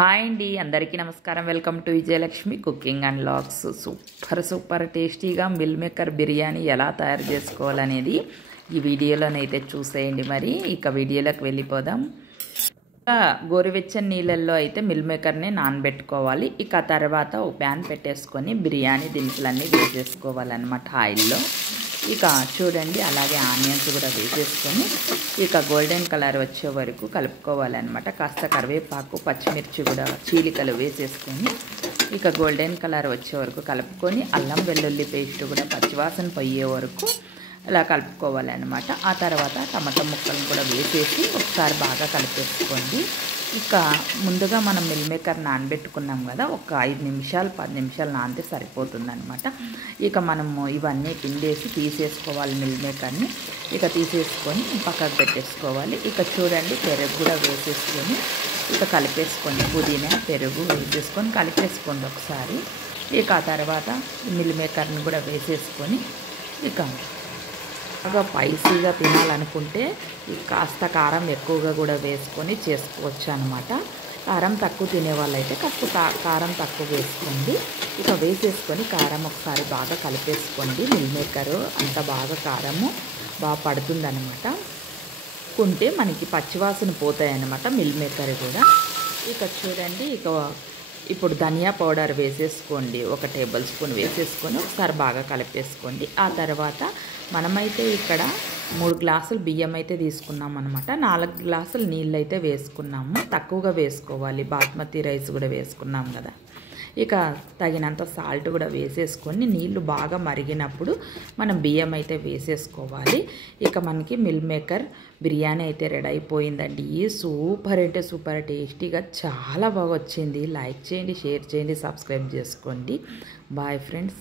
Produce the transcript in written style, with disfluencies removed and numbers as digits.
Hi అండి, అందరికీ నమస్కారం. Welcome to Vijayalakshmi cooking and vlogs. Super టేస్టీగా మిల్ మేకర్ బిర్యానీ ఎలా తయారు చేసుకోవాలనేది ఈ వీడియోలోనైతే చూసేయండి. మరి ఇక వీడియోలోకి వెళ్ళిపోదాం. గోరువెచ్చని నీళ్ళల్లో అయితే మిల్ మేకర్ని నానబెట్టుకోవాలి. ఇక తర్వాత ఒక ప్యాన్ పెట్టేసుకొని బిర్యానీ దినుసులన్నీ వేసేసుకోవాలన్నమాట ఆయిల్లో. ఇక చూడండి, అలాగే ఆనియన్స్ కూడా వేసేసుకొని ఇక గోల్డెన్ కలర్ వచ్చే వరకు కలుపుకోవాలన్నమాట. కాస్త కరివేపాకు, పచ్చిమిర్చి కూడా చీలికలు వేసేసుకొని ఇక గోల్డెన్ కలర్ వచ్చే వరకు కలుపుకొని అల్లం వెల్లుల్లి పేస్ట్ కూడా పచ్చివాసన పోయే వరకు ఇలా కలుపుకోవాలన్నమాట. ఆ తర్వాత టమాటా ముక్కలను కూడా వేసేసి ఒకసారి బాగా కలిపేసుకోండి. ఇక ముందుగా మనం మిల్ మేకర్ నానబెట్టుకున్నాం కదా, ఒక 5 నిమిషాలు 10 నిమిషాలు నానితే సరిపోతుందన్నమాట. ఇక మనము ఇవన్నీ పిండేసి తీసేసుకోవాలి మిల్ మేకర్ని. ఇక తీసేసుకొని పక్కకు పెట్టేసుకోవాలి. ఇక చూడండి, పెరుగు కూడా వేసేసుకొని ఇక కలిపేసుకోండి. పుదీనా పెరుగు వేసేసుకొని కలిపేసుకోండి ఒకసారి. ఇక ఆ తర్వాత మిల్ మేకర్ని కూడా వేసేసుకొని ఇక బాగా స్పైసీగా తినాలనుకుంటే కాస్త కారం ఎక్కువగా కూడా వేసుకొని చేసుకోవచ్చు అనమాట. కారం తక్కువ తినే వాళ్ళైతే కాస్త కారం తక్కువ వేసుకోండి. ఇక వేసేసుకొని కారం ఒకసారి బాగా కలిపేసుకోండి. మిల్ మేకరు అంత బాగా కారము బాగా పడుతుందన్నమాట. కుంటే మనకి పచ్చివాసన పోతాయి అన్నమాట మిల్ మేకర్ కూడా. ఇక చూడండి, ఇప్పుడు ధనియా పౌడర్ వేసేసుకోండి. 1 టేబుల్ స్పూన్ వేసేసుకొని ఒకసారి బాగా కలిపేసుకోండి. ఆ తర్వాత మనమైతే ఇక్కడ 3 గ్లాసులు బియ్యం అయితే తీసుకున్నాం అనమాట. 4 గ్లాసులు నీళ్ళు అయితే వేసుకున్నాము. తక్కువగా వేసుకోవాలి, బాస్మతి రైస్ కూడా వేసుకున్నాం కదా. ఇక తగినంత సాల్ట్ కూడా వేసేసుకొని నీళ్ళు బాగా మరిగినప్పుడు మనం బియ్యం అయితే వేసేసుకోవాలి. ఇక మనకి మిల్ మేకర్ బిర్యానీ అయితే రెడీ అయిపోయిందండి. సూపర్ అంటే సూపర్ టేస్టీగా చాలా బాగా వచ్చింది. లైక్ చేయండి, షేర్ చేయండి, సబ్స్క్రైబ్ చేసుకోండి. Bye friends.